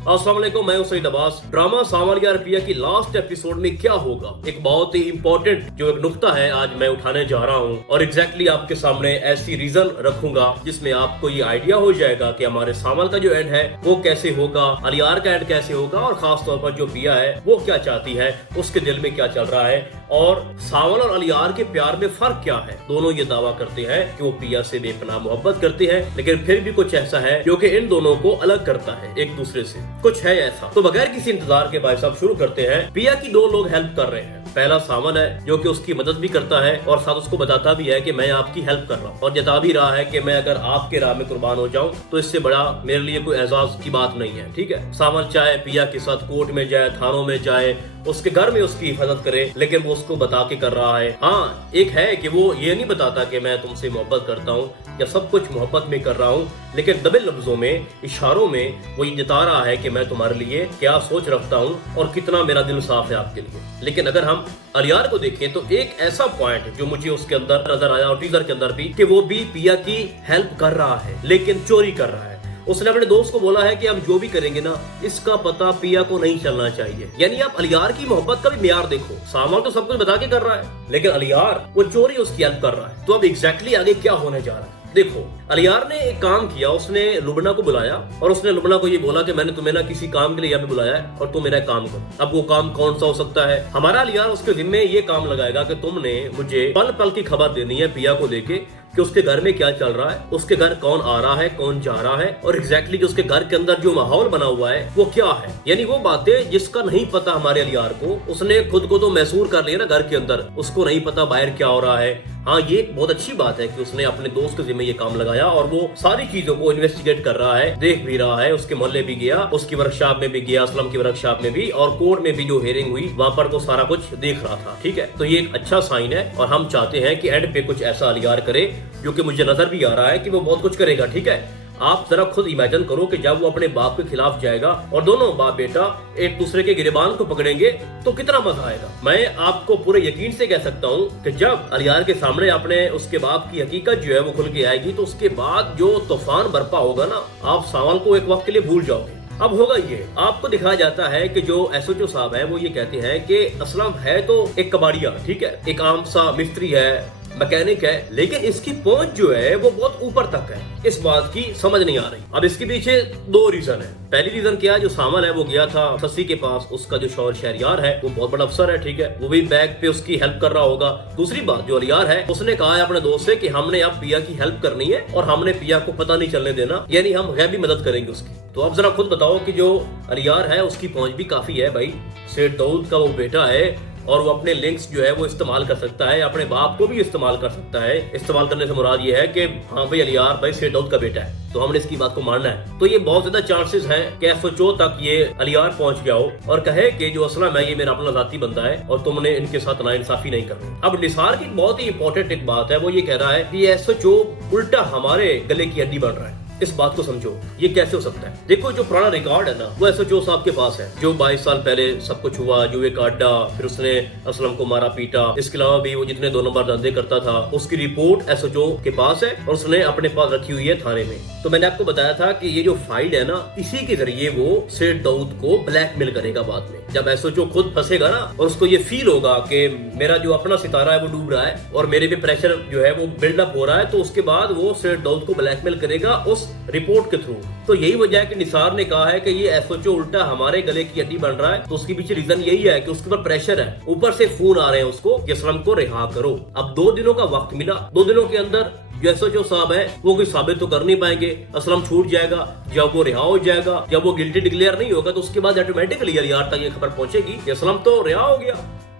अस्सलाम वालेकुम, मैं हूं सईद अब्बास। ड्रामा सावन या रुपया की लास्ट एपिसोड में क्या होगा, एक बहुत ही इंपॉर्टेंट जो एक नुक्ता है आज मैं उठाने जा रहा हूं और एग्जैक्टली आपके सामने ऐसी रीजन रखूंगा जिसमें आपको ये आइडिया हो जाएगा कि हमारे सावन का जो एंड है वो कैसे होगा, अलियार का एंड कैसे होगा और खास तौर पर जो पिया है वो क्या चाहती है, उसके दिल में क्या चल रहा है और सावन और अलियार के प्यार में फर्क क्या है। दोनों ये दावा करते हैं कि वो पिया से बेपनाह मोहब्बत करते हैं, लेकिन फिर भी कुछ ऐसा है जो कि इन दोनों को अलग करता है एक दूसरे से। कुछ है ऐसा। तो बगैर किसी इंतजार के भाई साहब शुरू करते हैं। पिया की दो लोग हेल्प कर रहे हैं। पहला सावन है जो कि उसकी मदद भी करता है और साथ उसको बताता भी है कि मैं आपकी हेल्प कर रहा हूँ और जता भी रहा है कि मैं अगर आपके राह में कुर्बान हो जाऊं तो इससे बड़ा मेरे लिए कोई एजाज की बात नहीं है। ठीक है, सावन चाहे पिया के साथ कोर्ट में जाए, थानों में जाए, उसके घर में उसकी हिफाजत करे, लेकिन वो उसको बता के कर रहा है। हाँ, एक है कि वो ये नहीं बताता कि मैं तुमसे मोहब्बत करता हूँ या सब कुछ मोहब्बत में कर रहा हूँ, लेकिन दबे लफ्जों में, इशारों में वो ये जता रहा है कि मैं तुम्हारे लिए क्या सोच रखता हूँ और कितना मेरा दिल साफ है आपके लिए। लेकिन अगर हम अलियार को देखें तो एक ऐसा पॉइंट जो मुझे उसके अंदर नजर आया और टीजर के अंदर भी, कि वो भी पिया की हेल्प कर रहा है लेकिन चोरी कर रहा है। उसने अपने दोस्त को बोला है कि हम जो भी करेंगे ना, इसका पता पिया को नहीं चलना चाहिए। यानी आप अलियार की मोहब्बत का भी मियार देखो। सावन तो सब कुछ बता के कर रहा है, लेकिन अलियार वो चोरी उसकी हेल्प कर रहा है। तो अब एग्जैक्टली आगे क्या होने जा रहा है देखो। अलियार ने एक काम किया, उसने लुबना को बुलाया और उसने लुबना को ये बोला कि मैंने तुम्हें ना किसी काम के लिए यहाँ पे बुलाया है और तुम मेरा काम करो। अब वो काम कौन सा हो सकता है? हमारा अलियार उसके जिम्मे ये काम लगाएगा कि तुमने मुझे पल पल की खबर देनी है पिया को लेके कि उसके घर में क्या चल रहा है, उसके घर कौन आ रहा है, कौन जा रहा है और एग्जैक्टली जो उसके घर के अंदर जो माहौल बना हुआ है वो क्या है। यानी वो बातें जिसका नहीं पता हमारे अलियार को, उसने खुद को तो महसूर कर लिया ना घर के अंदर, उसको नहीं पता बाहर क्या हो रहा है। हाँ, ये एक बहुत अच्छी बात है कि उसने अपने दोस्त के जिम्मे ये काम लगाया और वो सारी चीजों को इन्वेस्टिगेट कर रहा है, देख भी रहा है। उसके मोहल्ले भी गया, उसकी वर्कशॉप में भी गया, असलम की वर्कशॉप में भी, और कोर्ट में भी जो हेयरिंग हुई वहां पर वो सारा कुछ देख रहा था। ठीक है, तो ये एक अच्छा साइन है और हम चाहते हैं कि एंड पे कुछ ऐसा अलियार करे जो कि मुझे नजर भी आ रहा है कि वो बहुत कुछ करेगा। ठीक है, आप जरा खुद इमेजिन करो कि जब वो अपने बाप के खिलाफ जाएगा और दोनों बाप बेटा एक दूसरे के गिरेबान को पकड़ेंगे तो कितना मजा आएगा। मैं आपको पूरे यकीन से कह सकता हूँ कि जब अलियार के सामने अपने उसके बाप की हकीकत जो है वो खुल के आएगी तो उसके बाद जो तूफान बरपा होगा ना, आप सावन को एक वक्त के लिए भूल जाओगे। अब होगा ये, आपको दिखाया जाता है कि जो एसओचओ साहब है वो ये कहते हैं कि असलम है तो एक कबाड़िया, ठीक है, एक आम सा मिस्त्री है, मैकेनिक है, लेकिन इसकी पहुंच जो है वो बहुत ऊपर तक है। इस बात की समझ नहीं आ रही। अब इसके पीछे दो रीजन है। पहली रीजन क्या है, जो सावन है वो गया था सस्सी के पास, उसका जो शौहर शहरियार है वो बहुत बड़ा अफसर है, ठीक है, वो भी बैग पे उसकी हेल्प कर रहा होगा। दूसरी बात, जो अलियार है उसने कहा है अपने दोस्त से कि हमने अब पिया की हेल्प करनी है और हमने पिया को पता नहीं चलने देना, यानी हम गैबी मदद करेंगे उसकी। तो अब जरा खुद बताओ कि जो अलियार है उसकी पहुंच भी काफी है भाई। सेठ दाऊद का वो बेटा है और वो अपने लिंक्स जो है वो इस्तेमाल कर सकता है, अपने बाप को भी इस्तेमाल कर सकता है। इस्तेमाल करने से मुराद ये है कि हाँ भाई अलियार भाई सेठ दाऊद का बेटा है, तो हमने इसकी बात को मानना है। तो ये बहुत ज्यादा चांसेस हैं कि एसओचओ तक ये अलियार पहुंच गया हो और कहे कि जो असलम है ये मेरा अपना जाती बंदा है और तुमने इनके साथ नाइंसाफी नहीं करनी। अब निसार की बहुत ही इंपॉर्टेंट एक बात है, वो ये कह रहा है कि एसओचओ उल्टा हमारे गले की हड्डी बन रहा है। इस बात को समझो, ये कैसे हो सकता है? देखो, जो पुराना रिकॉर्ड है ना वो एसओचओ साहब के पास है, जो 22 साल पहले सब कुछ हुआ, जुए का अड्डा, फिर उसने असलम को मारा पीटा, इसके अलावा भी वो जितने 2 नंबर धंधे करता था उसकी रिपोर्ट एसओचओ के पास है और उसने अपने पास रखी हुई है थाने में। तो मैंने आपको बताया था कि ये जो फाइल है ना, इसी के जरिए वो सेठ दाऊद को ब्लैकमेल करेगा बाद में। जब एसओचओ खुद फंसेगा ना और उसको ये फील होगा कि मेरा जो अपना सितारा है वो डूब रहा है और मेरे पे प्रेशर जो है वो बिल्डअप हो रहा है, तो उसके बाद वो सेठ दाऊद को ब्लैकमेल करेगा उस रिपोर्ट के थ्रू। तो यही वजह है कि निसार ने कहा है कि ये एसओचओ उल्टा हमारे गले की हड्डी बन रहा है। तो उसके पीछे रीजन यही है कि उसके ऊपर प्रेशर है, ऊपर से फोन आ रहे हैं उसको कि असलम को रिहा करो। अब 2 दिनों का वक्त मिला, 2 दिनों के अंदर जो एसओचओ साहब है वो कोई साबित तो कर नहीं पाएंगे, असलम छूट जाएगा। जब वो रिहा हो जाएगा, जब वो गिल्टी डिक्लेयर नहीं होगा, तो उसके बाद ऑटोमेटिकली अलियार तक ये खबर पहुंचेगी कि असलम तो रिहा हो गया।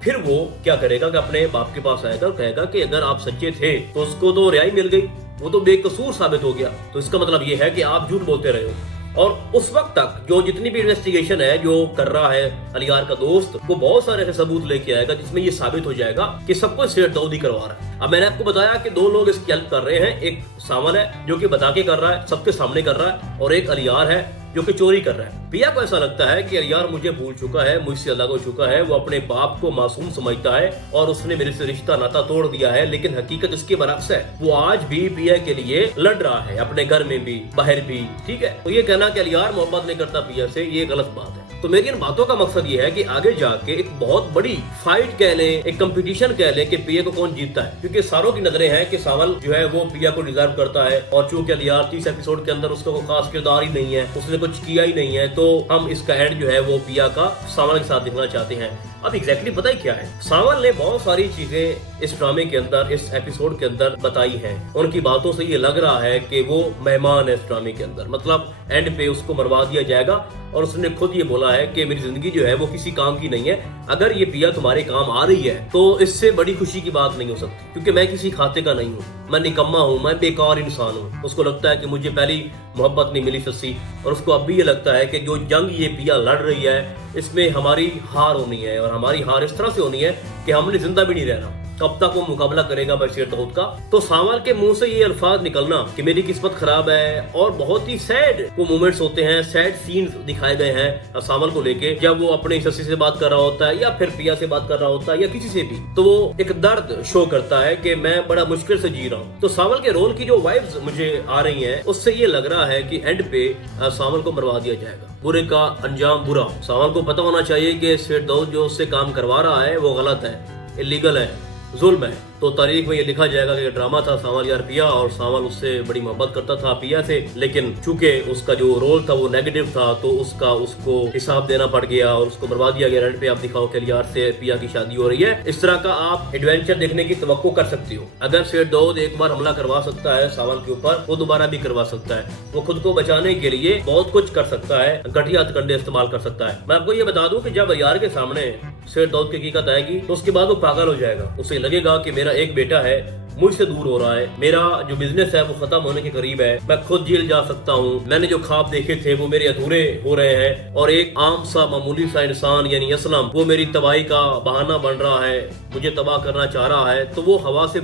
फिर वो क्या करेगा कि अपने बाप के पास आएगा और कहेगा कि अगर आप सच्चे थे तो उसको तो रिहाई मिल गई, वो तो बेकसूर साबित हो गया, तो इसका मतलब ये है कि आप झूठ बोलते रहे हो। और उस वक्त तक जो जितनी भी इन्वेस्टिगेशन है जो कर रहा है अलियार का दोस्त, वो बहुत सारे ऐसे सबूत लेके आएगा जिसमें ये साबित हो जाएगा कि सब कुछ सेठ दाऊद ही करवा रहा है। अब मैंने आपको बताया कि 2 लोग इसकी हेल्प कर रहे हैं, एक सावन है जो कि बता के कर रहा है, सबके सामने कर रहा है, और एक अलियार है जो कि चोरी कर रहा है। पिया को ऐसा लगता है कि यार मुझे भूल चुका है, मुझसे अलग हो चुका है, वो अपने बाप को मासूम समझता है और उसने मेरे से रिश्ता नाता तोड़ दिया है, लेकिन हकीकत इसके बरक्स है। वो आज भी पिया के लिए लड़ रहा है, अपने घर में भी बाहर भी, ठीक है। तो ये कहना कि यार मोहब्बत नहीं करता पिया से, ये गलत बात है। तो मेरी इन बातों का मकसद ये है कि आगे जाके एक बहुत बड़ी फाइट कह लें, एक कंपटीशन कह लें कि पिया को कौन जीतता है, क्योंकि सारों की नजरें हैं कि सावल जो है वो पिया को डिजर्व करता है। और चूंकि यार 30 एपिसोड के अंदर उसका कोई खास किरदार ही नहीं है, उसने कुछ किया ही नहीं है, तो हम इसका एंड जो है वो पिया का सावल के साथ दिखाना चाहते हैं। अब एग्जैक्टली पता ही क्या है, सावल ने बहुत सारी चीजें इस ड्रामे के अंदर, इस एपिसोड के अंदर बताई हैं। उनकी बातों से ये लग रहा है कि वो मेहमान है इस ड्रामे के अंदर, मतलब एंड पे उसको मरवा दिया जाएगा। और उसने खुद ये बोला है कि मेरी जिंदगी जो है वो किसी काम की नहीं है, अगर ये पिया तुम्हारे काम आ रही है तो इससे बड़ी खुशी की बात नहीं हो सकती, क्योंकि मैं किसी खाते का नहीं हूँ, मैं निकम्मा हूँ, मैं बेकार इंसान हूँ। उसको लगता है कि मुझे पहली मोहब्बत नहीं मिली सच्ची, और उसको अब भी ये लगता है कि जो जंग ये पिया लड़ रही है इसमें हमारी हार होनी है, और हमारी हार इस तरह से होनी है कि हमने जिंदा भी नहीं रहना। कब तक वो मुकाबला करेगा बशीर दाऊद का। तो सावल के मुंह से ये अल्फाज निकलना कि मेरी किस्मत खराब है, और बहुत ही सैड वो मोमेंट्स होते हैं, सैड सीन्स दिखाए गए हैं सावल को लेके, जब वो अपने ससी से बात कर रहा होता है या फिर पिया से बात कर रहा होता है या किसी से भी, तो वो एक दर्द शो करता है कि मैं बड़ा मुश्किल से जी रहा हूँ। तो सावल के रोल की जो वाइब्स मुझे आ रही है उससे ये लग रहा है कि एंड पे सावल को मरवा दिया जाएगा। बुरे का अंजाम बुरा। सावल को पता होना चाहिए कि बशीर दाऊद जो उससे काम करवा रहा है वो गलत है, इलीगल है, जुल्म है। तो तारीख में ये लिखा जाएगा कि ड्रामा था सावल यार पिया, और सावल उससे बड़ी मोहब्बत करता था पिया से, लेकिन चूंकि उसका जो रोल था वो नेगेटिव था तो उसको हिसाब देना पड़ गया और उसको मरवा दिया गया। एंड पे आप दिखाओ कि यार से पिया की शादी हो रही है। इस तरह का आप एडवेंचर देखने की तवक्को कर सकती हो। अगर बशीर दाऊद एक बार हमला करवा सकता है सावल के ऊपर, वो दोबारा भी करवा सकता है। वो खुद को बचाने के लिए बहुत कुछ कर सकता है, घटिया हथकंडे इस्तेमाल कर सकता है। मैं आपको ये बता दूं कि जब यार के सामने बशीर दाऊद की हकीकत आएगी तो उसके बाद वो पागल हो जाएगा। उसे लगेगा कि मेरा एक बेटा है, मुझसे दूर हो रहा है, मेरा जो बिजनेस है वो खत्म होने के करीब है, मैं खुद जेल जा सकता हूँ, मैंने जो ख्वाब देखे थे वो मेरे अधूरे हो रहे हैं, और एक आम सा मामूली सा इंसान यानी असलम वो मेरी तबाही का बहाना बन रहा है, मुझे तबाह करना चाह रहा है। तो वो हवा से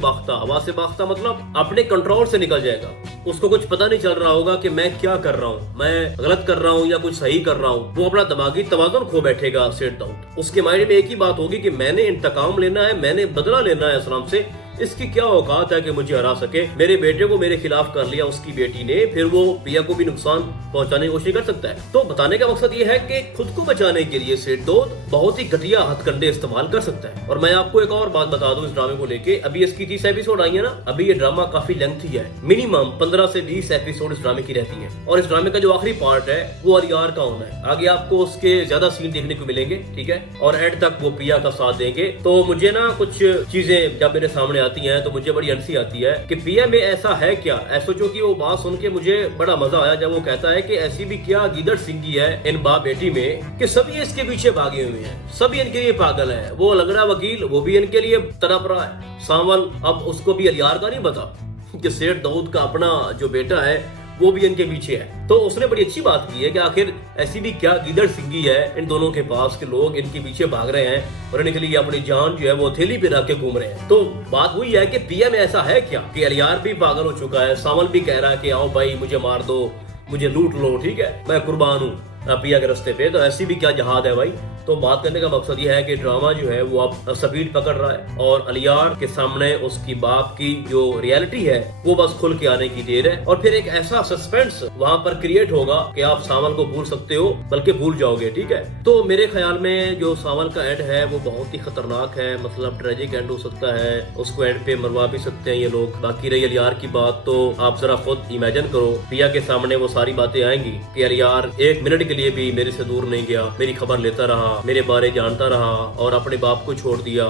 बाख्ता मतलब अपने कंट्रोल से निकल जाएगा। उसको कुछ पता नहीं चल रहा होगा कि मैं क्या कर रहा हूँ, मैं गलत कर रहा हूँ या कुछ सही कर रहा हूँ। वो अपना दिमागी तवाज़ुन खो बैठेगा बशीर दाऊद। उसके माइंड में एक ही बात होगी कि मैंने इंतकाम लेना है, मैंने बदला लेना है असलम से। इसकी क्या औकात है कि मुझे हरा सके, मेरे बेटे को मेरे खिलाफ कर लिया उसकी बेटी ने, फिर वो पिया को भी नुकसान पहुंचाने की कोशिश कर सकता है। तो बताने का मकसद ये है कि खुद को बचाने के लिए बशीर दाऊद बहुत ही घटिया हथकंडे इस्तेमाल कर सकता है। और मैं आपको एक और बात बता दूं इस ड्रामे को लेके, अभी इसकी 30 एपिसोड आई है ना, अभी ये ड्रामा काफी लेंथी है, मिनिमम 15 से 20 एपिसोड इस ड्रामे की रहती है। और इस ड्रामे का जो आखिरी पार्ट है वो अलियार का होना है। आगे आपको उसके ज्यादा सीन देखने को मिलेंगे, ठीक है, और एंड तक वो पिया का साथ देंगे। तो मुझे ना कुछ चीजें जब मेरे सामने आती हैं तो मुझे बड़ी हंसी आती है कि पिया में ऐसा है क्या। ऐसा जो कि वो बात सुन के मुझे बड़ा मजा आया जब वो कहता है कि ऐसी भी क्या गीदड़ सिंगी है इन बाप बेटी में कि सभी इसके पीछे भागे हुए हैं, सभी इनके लिए पागल है। वो लग रहा वकील, वो भी इनके लिए तड़प रहा है। सावल अब उसको भी अलियार का नहीं पता कि बशीर दाऊद का अपना जो बेटा है वो भी इनके पीछे है। तो उसने बड़ी अच्छी बात की है कि आखिर ऐसी भी क्या गीदड़ सिंगी है इन दोनों के पास के लोग इनके पीछे भाग रहे हैं और इनके लिए अपनी जान जो है वो हथेली पे रख के घूम रहे हैं। तो बात हुई है कि पिया में ऐसा है क्या कि अलियार भी पागल हो चुका है, सावल भी कह रहा है कि आओ भाई मुझे मार दो, मुझे लूट लो, ठीक है, मैं कुर्बान हूँ पिया के रास्ते पे। तो ऐसी भी क्या जहाद है भाई। तो बात करने का मकसद ये है कि ड्रामा जो है वो अब स्पीड पकड़ रहा है और अलियार के सामने उसकी बाप की जो रियलिटी है वो बस खुल के आने की देर है। और फिर एक ऐसा सस्पेंस वहां पर क्रिएट होगा कि आप सावल को भूल सकते हो, बल्कि भूल जाओगे, ठीक है। तो मेरे ख्याल में जो सावल का एंड है वो बहुत ही खतरनाक है, मतलब ट्रेजिक एंड हो सकता है, उसको एंड पे मरवा भी सकते हैं ये लोग। बाकी रही अलियार की बात तो आप जरा खुद इमेजिन करो, पिया के सामने वो सारी बातें आएंगी कि अलियार एक मिनट के लिए भी मेरे से दूर नहीं गया, मेरी खबर लेता रहा, मेरे बारे जानता रहा और अपने बाप को छोड़ दिया,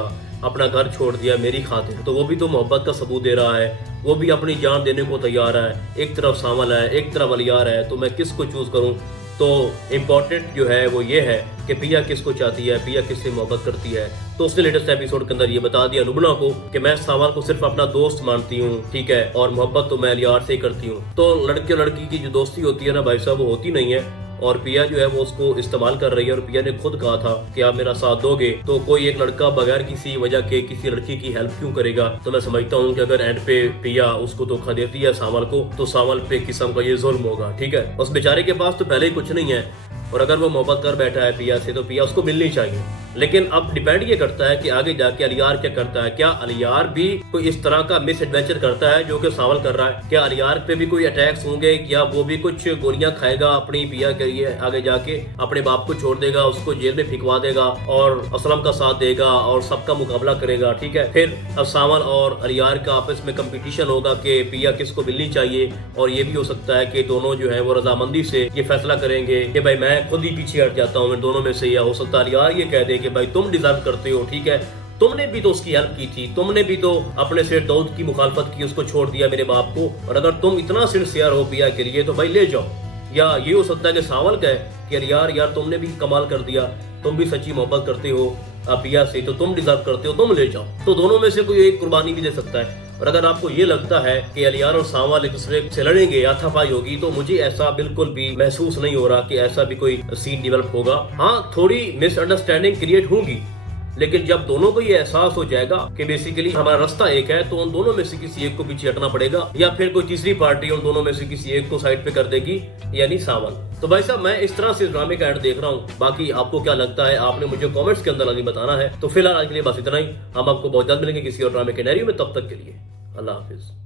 अपना घर छोड़ दिया मेरी खातिर। तो वो भी तो मोहब्बत का सबूत दे रहा है, वो भी अपनी जान देने को तैयार है। एक तरफ सावल है, एक तरफ अलियार है, तो मैं किसको चूज करूं। तो इम्पोर्टेंट जो है वो ये है कि पिया किसको चाहती है, पिया किससे मोहब्बत करती है। तो उसने लेटेस्ट एपिसोड के अंदर ये बता दिया लुबना को कि मैं सावल को सिर्फ अपना दोस्त मानती हूँ, ठीक है, और मोहब्बत तो मैं अलियार से ही करती हूँ। तो लड़के और लड़की की जो दोस्ती होती है ना भाई साहब, वो होती नहीं है, और पिया जो है वो उसको इस्तेमाल कर रही है। और पिया ने खुद कहा था कि आप मेरा साथ दोगे तो कोई एक लड़का बगैर किसी वजह के किसी लड़की की हेल्प क्यों करेगा। तो मैं समझता हूँ कि अगर एंड पे पिया उसको धोखा देती है सावल को, तो सावल पे किस्म का ये जुल्म होगा। ठीक है, उस बेचारे के पास तो पहले ही कुछ नहीं है, और अगर वो मोहब्बत कर बैठा है पिया से तो पिया उसको मिलनी चाहिए। लेकिन अब डिपेंड ये करता है कि आगे जाके अलियार क्या करता है। क्या अलियार भी कोई इस तरह का मिस एडवेंचर करता है जो कि सावल कर रहा है? क्या अलियार पे भी कोई अटैक्स होंगे, या वो भी कुछ गोलियां खाएगा अपनी पिया के लिए, आगे जाके अपने बाप को छोड़ देगा, उसको जेल में फिकवा देगा और असलम का साथ देगा और सबका मुकाबला करेगा। ठीक है, फिर सावल और अलियार का आपस में कंपटीशन होगा कि पिया किसको मिलनी चाहिए। और ये भी हो सकता है कि दोनों जो है वो रजामंदी से ये फैसला करेंगे कि भाई मैं खुद ही पीछे हट जाता हूँ इन दोनों में से। या हो सकता है अलियार ये कह दे कि भाई तुम डिजर्व करते हो, ठीक है, तुमने भी तो उसकी हेल्प की थी, तुमने भी तो अपने सेठ दाऊद की मुखालफत की, उसको छोड़ दिया मेरे बाप को, और अगर तुम इतना सिंसियर हो पिया के लिए तो भाई ले जाओ। या ये हो सकता है कि सावल कहे कि यार तुमने भी कमाल कर दिया, तुम भी सच्ची मोहब्बत करते हो पिया से, तो तुम डिजर्व करते हो, तुम ले जाओ। तो दोनों में से कोई एक कुर्बानी भी दे सकता है। और अगर आपको ये लगता है कि अलियार और सावल एक दूसरे से लड़ेंगे, हाथापाई होगी, तो मुझे ऐसा बिल्कुल भी महसूस नहीं हो रहा कि ऐसा भी कोई सीन डेवलप होगा। हाँ, थोड़ी मिसअंडरस्टैंडिंग क्रिएट होगी, लेकिन जब दोनों को ये एहसास हो जाएगा कि बेसिकली हमारा रास्ता एक है, तो उन दोनों में से किसी एक को पीछे हटना पड़ेगा, या फिर कोई तीसरी पार्टी उन दोनों में से किसी एक को साइड पे कर देगी, यानी सावल। तो भाई साहब, मैं इस तरह से ड्रामे का एंड देख रहा हूँ। बाकी आपको क्या लगता है आपने मुझे कमेंट्स के अंदर लाजमी बताना है। तो फिलहाल आज के लिए बस इतना ही। हम आपको बहुत जल्द मिलेंगे किसी और ड्रामे के नैरियो में। तब तक के लिए अल्लाह हाफिज।